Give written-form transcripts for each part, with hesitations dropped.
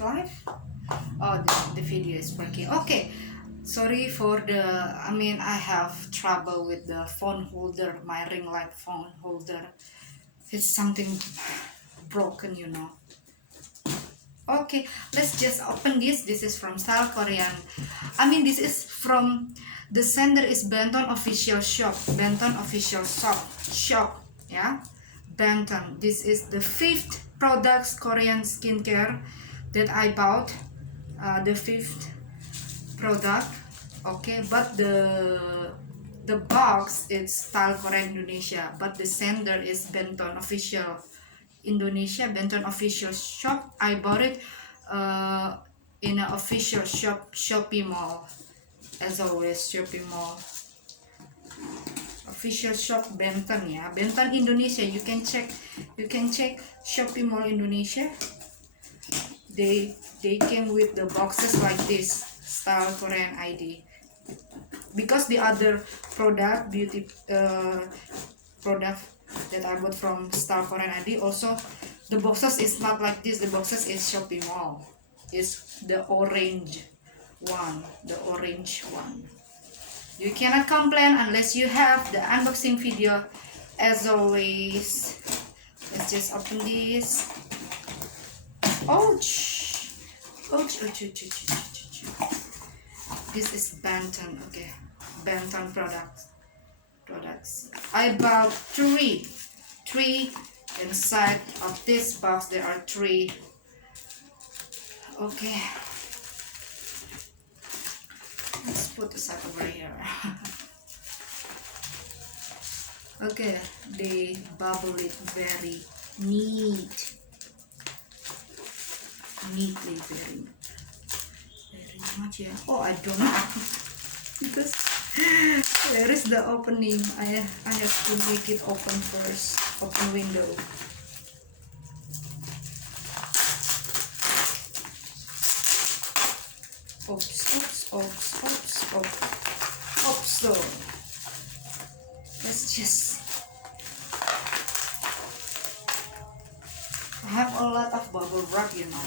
not live? Oh, the video is working. Okay, sorry for the, I have trouble with the phone holder, my ring light phone holder. It's something broken, you know. Okay, let's just open this. This is from Style Korean. This is from, the sender is Benton official shop. Benton official shop, yeah. Benton. This is the 5th products Korean skincare that I bought. The 5th product. Okay, but the box is Style Korean Indonesia, but the sender is Benton official Indonesia, Benton official shop. I bought it in an official shop, Shopee Mall. As always, Shopee Mall. Official shop Benton, ya. Benton Indonesia. You can check Shopee Mall Indonesia. They came with the boxes like this, Style Korean ID. Because the other product, beauty product that I bought from Style Korean ID, also the boxes is not like this. The boxes is Shopee Mall. It's the orange one. You cannot complain unless you have the unboxing video. As always, let's just open this. Ouch! This is Benton. Okay, Benton products. I bought three inside of this box. There are 3. Okay, let's put the side over here. Okay, they bubble it very neatly, very much. Yeah. Oh, I don't know because where is the opening? I have to make it open first. Open window. Oops. So let's just. I have a lot of bubble wrap, you know.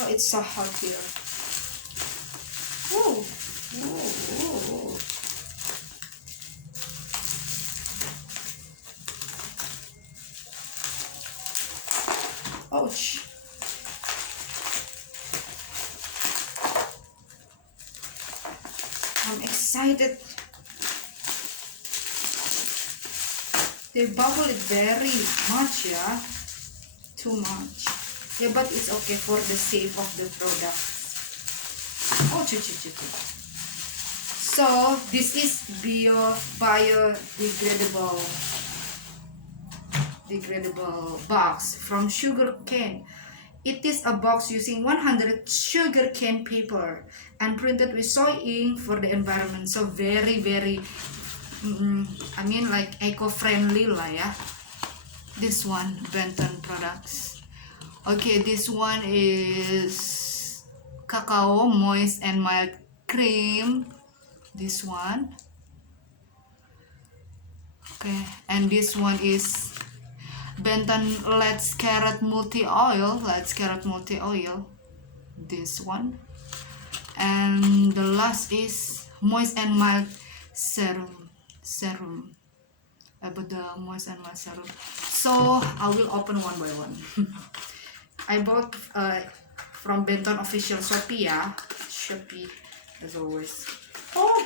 Oh, it's so hot here. Whoa. Ouch. I'm excited. They bubble it very much, yeah. Too much. Yeah, but it's okay for the sake of the product. Oh, so this is biodegradable box from sugar cane. It is a box using 100 sugar cane paper and printed with soy ink for the environment. So very like eco-friendly lah, ya. This one, Benton products. Okay, this one is cacao moist and mild cream. This one. Okay, and this one is Benton Let's Carrot Multi Oil. This one. And the last is moist and mild serum. About the moist and mild serum. So I will open one by one. I bought from Benton official Shopee, yeah. Shopee, as always. Oh,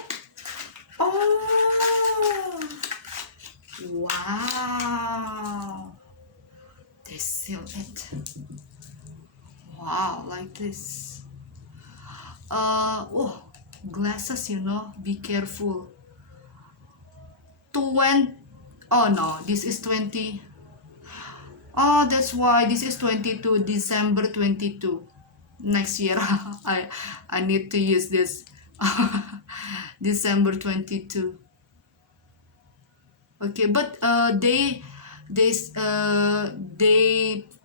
wow! They seal it. Wow, like this. Glasses, you know. Be careful. Oh no, this is 20. Oh, that's why this is 22 December 22. Next year, I need to use this. December 22. Okay, but they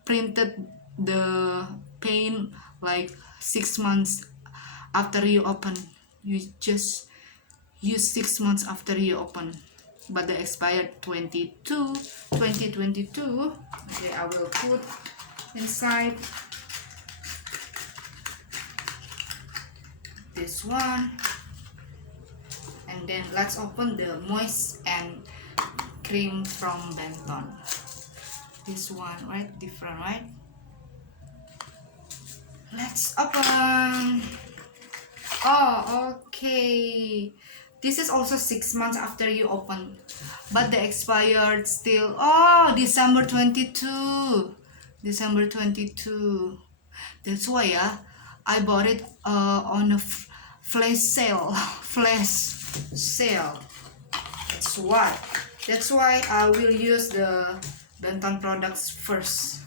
printed the paint like 6 months after you open. You just use 6 months after you open. But the expired 2022. Okay, I will put inside. This one. And then let's open the moist and cream from Benton. This one, right? Different, right? Let's open. Oh, okay. This is also 6 months after you open, but the expired still. Oh, December 22. December 22. That's why, yeah, I bought it on a flash sale. Flash sale. That's why. That's why I will use the Benton products first.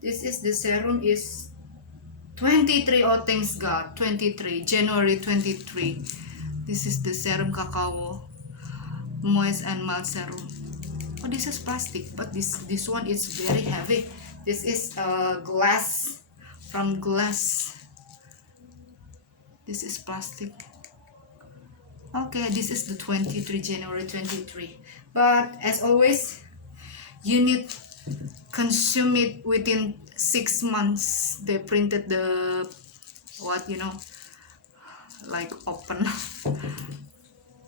This is the serum is 23. Oh, thanks God. 23. January 23. This is the serum cacao moist and mild serum. Oh, this is plastic, but this one is very heavy. This is glass, from glass. This is plastic. Okay, this is the 23, January 23. But as always, you need consume it within 6 months. They printed the what, like open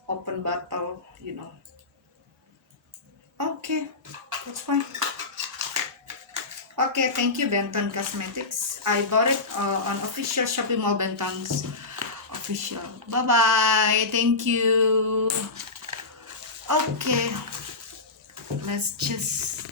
open bottle, Okay, that's fine. Okay, thank you, Benton Cosmetics. I bought it on official Shopee Mall Benton's official. Bye bye. Thank you. Okay, let's just